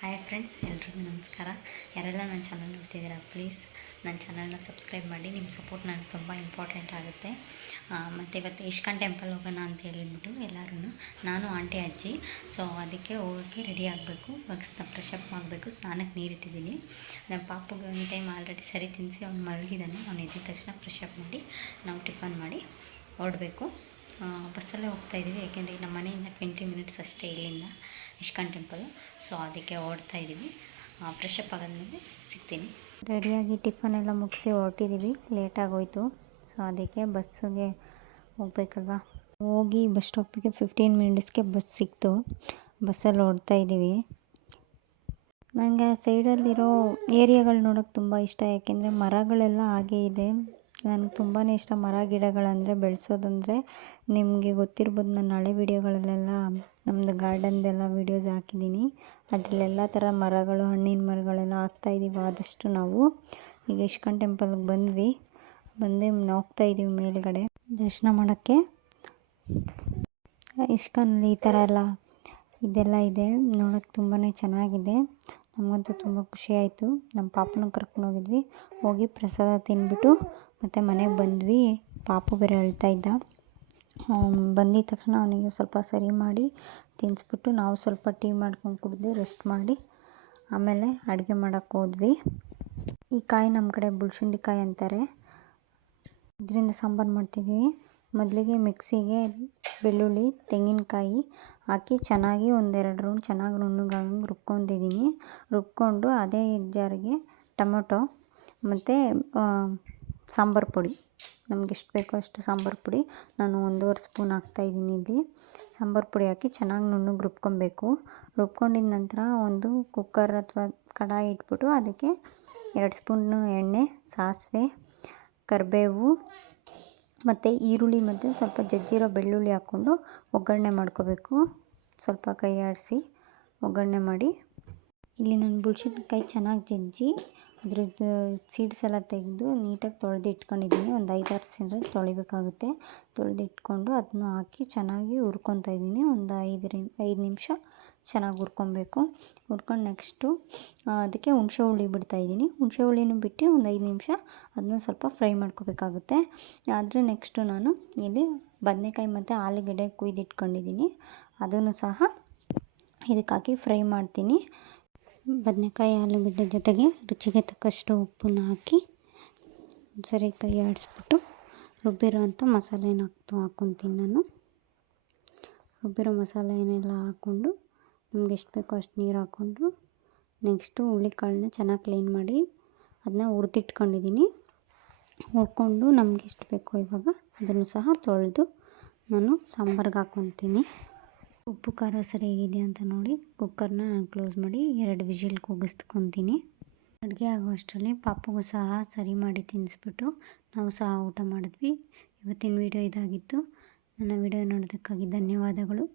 Hi friends ಎಲ್ರಿಗೂ ನಮಸ್ಕಾರ. ಯಾರೆಲ್ಲ ನನ್ನ ಚಾನಲ್ ನೋಡ್ತಿದ್ದೀರಾ ಪ್ಲೀಸ್ ನನ್ನ ಚಾನಲ್ನ ಸಬ್ಸ್ಕ್ರೈಬ್ ಮಾಡಿ. ನಿಮ್ಮ ಸಪೋರ್ಟ್ ನನಗೆ ತುಂಬ ಇಂಪಾರ್ಟೆಂಟ್ ಆಗುತ್ತೆ. ಮತ್ತು ಇವತ್ತು ಇಷ್ಕಾನ್ ಟೆಂಪಲ್ ಹೋಗೋಣ ಅಂತ ಹೇಳಿಬಿಟ್ಟು ಎಲ್ಲರೂ ನಾನು ಆಂಟಿ ಅಜ್ಜಿ. ಸೊ ಅದಕ್ಕೆ ಹೋಗೋಕ್ಕೆ ರೆಡಿ ಆಗಬೇಕು. ಇವಾಗ ಫ್ರೆಶ್ ಅಪ್ ಆಗಬೇಕು ಸ್ನಾನಕ್ಕೆ ನೀರಿಟ್ಟಿದ್ದೀನಿ ನಮ್ಮ ಪಾಪುಗೆ ಒಂದು ಟೈಮ್ ಆಲ್ರೆಡಿ ಸರಿ ತಿನ್ನಿಸಿ ಅವ್ನು ಮಲಗಿದ್ದಾನೆ ಅವ್ನು ಎದ್ದ ತಕ್ಷಣ ಫ್ರೆಶ್ ಅಪ್ ಮಾಡಿ, ನಾವು ಟಿಫನ್ ಮಾಡಿ ಹೊರಡಬೇಕು ಬಸ್ಸಲ್ಲೇ ಹೋಗ್ತಾಯಿದ್ದೀವಿ ಯಾಕೆಂದರೆ ನಮ್ಮ ಮನೆಯಿಂದ ಟ್ವೆಂಟಿ ಮಿನಿಟ್ಸ್ ಅಷ್ಟೇ ಇಲ್ಲಿಂದ ಇಷ್ಕಾನ್ ಟೆಂಪಲ್ ಸೊ ಅದಕ್ಕೆ ಓಡ್ತಾ ಇದ್ದೀವಿ. ಫ್ರೆಶ್ ಅಪ್ ಆದಮೇಲೆ ಸಿಗ್ತೀನಿ. ರೆಡಿಯಾಗಿ ಟಿಫನ್ ಎಲ್ಲ ಮುಗಿಸಿ ಹೊರಟಿದ್ದೀವಿ. ಲೇಟಾಗೋಯಿತು ಸೊ ಅದಕ್ಕೆ ಬಸ್ಸಿಗೆ ಹೋಗ್ಬೇಕಲ್ವಾ? ಹೋಗಿ ಬಸ್ ಸ್ಟಾಪಿಗೆ ಫಿಫ್ಟೀನ್ ಮಿನಿಟ್ಸ್ಗೆ ಬಸ್ ಸಿಕ್ತು. ಬಸ್ಸಲ್ಲಿ ಓಡ್ತಾ ಇದ್ದೀವಿ. ನನಗೆ ಸೈಡಲ್ಲಿರೋ ಏರಿಯಾಗಳು ನೋಡೋಕ್ಕೆ ತುಂಬ ಇಷ್ಟ. ಯಾಕೆಂದರೆ ಮರಗಳೆಲ್ಲ ಹಾಗೇ ಇದೆ. ನನಗೆ ತುಂಬಾ ಇಷ್ಟ ಮರ ಗಿಡಗಳಂದರೆ ಬೆಳೆಸೋದಂದರೆ ನಿಮಗೆ ಗೊತ್ತಿರ್ಬೋದು ನಾನು ಹಳೆ ವೀಡಿಯೋಗಳಲ್ಲೆಲ್ಲ ನಮ್ಮದು ಗಾರ್ಡನ್ದೆಲ್ಲ ವೀಡಿಯೋಸ್ ಹಾಕಿದ್ದೀನಿ. ಅದರಲ್ಲೆಲ್ಲ ಥರ ಮರಗಳು, ಹಣ್ಣಿನ ಮರಗಳೆಲ್ಲ ಹಾಕ್ತಾಯಿದ್ದೀವಿ ಆದಷ್ಟು ನಾವು. ಈಗ ಇಷ್ಕಾನ್ ಟೆಂಪಲ್ಗೆ ಬಂದ್ವಿ. ಬಂದು ಹೋಗ್ತಾ ಇದ್ದೀವಿ ಮೇಲ್ಗಡೆ. ದರ್ಶನ ಮಾಡೋಕ್ಕೆ. ಇಷ್ಕಾನಲ್ಲಿ ಈ ಥರ ಎಲ್ಲ ಇದೆಲ್ಲ ಇದೆ. ನೋಡೋಕ್ಕೆ ತುಂಬಾ ಚೆನ್ನಾಗಿದೆ. ನಮಗಂತೂ ತುಂಬ ಖುಷಿ ಆಯಿತು. ನಮ್ಮ ಪಾಪನ ಕರ್ಕೊಂಡೋಗಿದ್ವಿ. ಹೋಗಿ ಪ್ರಸಾದ ತಿಂದ್ಬಿಟ್ಟು ಮತ್ತು ಮನೆಗೆ ಬಂದ್ವಿ. ಪಾಪು ಬೇರೆ ಅಳ್ತಾ ಇದ್ದ. ಬಂದಿದ ತಕ್ಷಣ ಅವನಿಗೆ ಸ್ವಲ್ಪ ಸರಿ ಮಾಡಿ ತಿನ್ನಿಸ್ಬಿಟ್ಟು ನಾವು ಸ್ವಲ್ಪ ಟೀ ಮಾಡ್ಕೊಂಡು ಕುಡಿದು ರೆಸ್ಟ್ ಮಾಡಿ ಆಮೇಲೆ ಅಡುಗೆ ಮಾಡೋಕ್ಕೆ ಹೋದ್ವಿ. ಈ ಕಾಯಿ ನಮ್ಮ ಕಡೆ ಬುಳ್ಶುಂಡಿ ಕಾಯಿ ಅಂತಾರೆ. ಇದರಿಂದ ಸಾಂಬಾರು ಮಾಡ್ತಿದ್ವಿ. ಮೊದಲಿಗೆ ಮಿಕ್ಸಿಗೆ ಬೆಳ್ಳುಳ್ಳಿ, ತೆಂಗಿನಕಾಯಿ ಹಾಕಿ ಚೆನ್ನಾಗಿ ಒಂದೆರಡು ರೌಂಡ್ ಚೆನ್ನಾಗಿ ನುಣ್ಣಗಾಗಂಗೆ ರುಬ್ಕೊಂಡಿದ್ದೀನಿ. ರುಬ್ಕೊಂಡು ಅದೇ ಜಾರಿಗೆ ಟೊಮೊಟೊ ಮತ್ತು ಸಾಂಬಾರು ಪುಡಿ. ನಮ್ಗೆ ಎಷ್ಟು ಬೇಕೋ ಅಷ್ಟು ಸಾಂಬಾರು ಪುಡಿ. ನಾನು ಒಂದೂವರೆ ಸ್ಪೂನ್ ಹಾಕ್ತಾಯಿದ್ದೀನಿ ಇಲ್ಲಿ. ಸಾಂಬಾರು ಪುಡಿ ಹಾಕಿ ಚೆನ್ನಾಗಿ ನುಣ್ಣಗೆ ರುಬ್ಕೊಬೇಕು. ರುಬ್ಕೊಂಡಿದ ನಂತರ ಒಂದು ಕುಕ್ಕರ್ ಅಥವಾ ಕಡಾಯಿ ಇಟ್ಬಿಟ್ಟು ಅದಕ್ಕೆ ಎರಡು ಸ್ಪೂನು ಎಣ್ಣೆ, ಸಾಸಿವೆ, ಕರಿಬೇವು ಮತ್ತು ಈರುಳ್ಳಿ ಮತ್ತು ಸ್ವಲ್ಪ ಜಜ್ಜಿರೋ ಬೆಳ್ಳುಳ್ಳಿ ಹಾಕ್ಕೊಂಡು ಒಗ್ಗರಣೆ ಮಾಡ್ಕೋಬೇಕು. ಸ್ವಲ್ಪ ಕೈ ಆಡಿಸಿ ಒಗ್ಗರಣೆ ಮಾಡಿ. ಇಲ್ಲಿ ನಾನು ಬುಳ್ಶಿಟ್ಕಾಯಿ ಚೆನ್ನಾಗಿ ಜಜ್ಜಿ ಅದ್ರದ್ದು ಸೀಡ್ಸ್ ಎಲ್ಲ ತೆಗೆದು ನೀಟಾಗಿ ತೊಳೆದು ಇಟ್ಕೊಂಡಿದ್ದೀನಿ. ಒಂದು ಐದಾರು ಸೀರೆ ತೊಳಿಬೇಕಾಗುತ್ತೆ. ತೊಳೆದು ಇಟ್ಕೊಂಡು ಅದನ್ನ ಹಾಕಿ ಚೆನ್ನಾಗಿ ಹುರ್ಕೊತಾ ಇದ್ದೀನಿ. ಒಂದು ಐದರಿಂದ ಐದು ನಿಮಿಷ ಚೆನ್ನಾಗಿ ಹುರ್ಕೊಬೇಕು. ಹುರ್ಕೊಂಡು ನೆಕ್ಸ್ಟು ಅದಕ್ಕೆ ಹುಣಸೆ ಹುಳಿ ಬಿಡ್ತಾಯಿದ್ದೀನಿ ಹುಣಸೆ ಹುಳಿನೂ ಬಿಟ್ಟು ಒಂದು ಐದು ನಿಮಿಷ ಅದನ್ನು ಸ್ವಲ್ಪ ಫ್ರೈ ಮಾಡ್ಕೋಬೇಕಾಗುತ್ತೆ. ಆದರೆ ನೆಕ್ಸ್ಟು ನಾನು ಇಲ್ಲಿ ಬದನೆಕಾಯಿ ಮತ್ತು ಆಲೂಗಡ್ಡೆ ಕುಯ್ದಿಟ್ಕೊಂಡಿದ್ದೀನಿ. ಅದನ್ನು ಸಹ ಇದಕ್ಕಾಕಿ ಫ್ರೈ ಮಾಡ್ತೀನಿ. ಬದನೆಕಾಯಿ, ಆಲೂಗಡ್ಡೆ ಜೊತೆಗೆ ರುಚಿಗೆ ತಕ್ಕಷ್ಟು ಉಪ್ಪನ್ನು ಹಾಕಿ ಸರಿ ಕೈ ಆಡಿಸ್ಬಿಟ್ಟು ರುಬ್ಬಿರೋ ಅಂಥ ಮಸಾಲೆನ ಹಾಕ್ತು ಹಾಕ್ಕೊತೀನಿ ನಾನು. ರುಬ್ಬಿರೋ ಮಸಾಲೆ ಏನೆಲ್ಲ ಹಾಕ್ಕೊಂಡು ನಮ್ಗೆ ಎಷ್ಟು ಬೇಕೋ ಅಷ್ಟು ನೀರು ಹಾಕ್ಕೊಂಡು ನೆಕ್ಸ್ಟು ಹುಳಿಕಾಳನ್ನ ಚೆನ್ನಾಗಿ ಕ್ಲೀನ್ ಮಾಡಿ ಅದನ್ನ ಹುರಿದಿಟ್ಕೊಂಡಿದ್ದೀನಿ. ಹುರ್ಕೊಂಡು ನಮ್ಗೆ ಎಷ್ಟು ಬೇಕೋ ಇವಾಗ ಅದನ್ನು ಸಹ ತೊಳೆದು ನಾನು ಸಾಂಬಾರ್ಗೆ ಹಾಕ್ಕೊತೀನಿ ಉಪ್ಪು, ಖಾರ ಸರಿಯಾಗಿದೆ ಅಂತ ನೋಡಿ ಕುಕ್ಕರ್ನ ನಾನು ಕ್ಲೋಸ್ ಮಾಡಿ ಎರಡು ವಿಜಿಲ್ ಕೂಗಿಸ್ಕೊತೀನಿ. ಅಡುಗೆ ಆಗೋ ಅಷ್ಟರಲ್ಲಿ ಪಾಪಗೂ ಸಹ ಸರಿ ಮಾಡಿ ತಿನ್ನಿಸ್ಬಿಟ್ಟು ನಾವು ಸಹ ಊಟ ಮಾಡಿದ್ವಿ. ಇವತ್ತಿನ ವೀಡಿಯೋ ಇದಾಗಿತ್ತು. ನನ್ನ ವೀಡಿಯೋ ನೋಡೋದಕ್ಕಾಗಿ ಧನ್ಯವಾದಗಳು.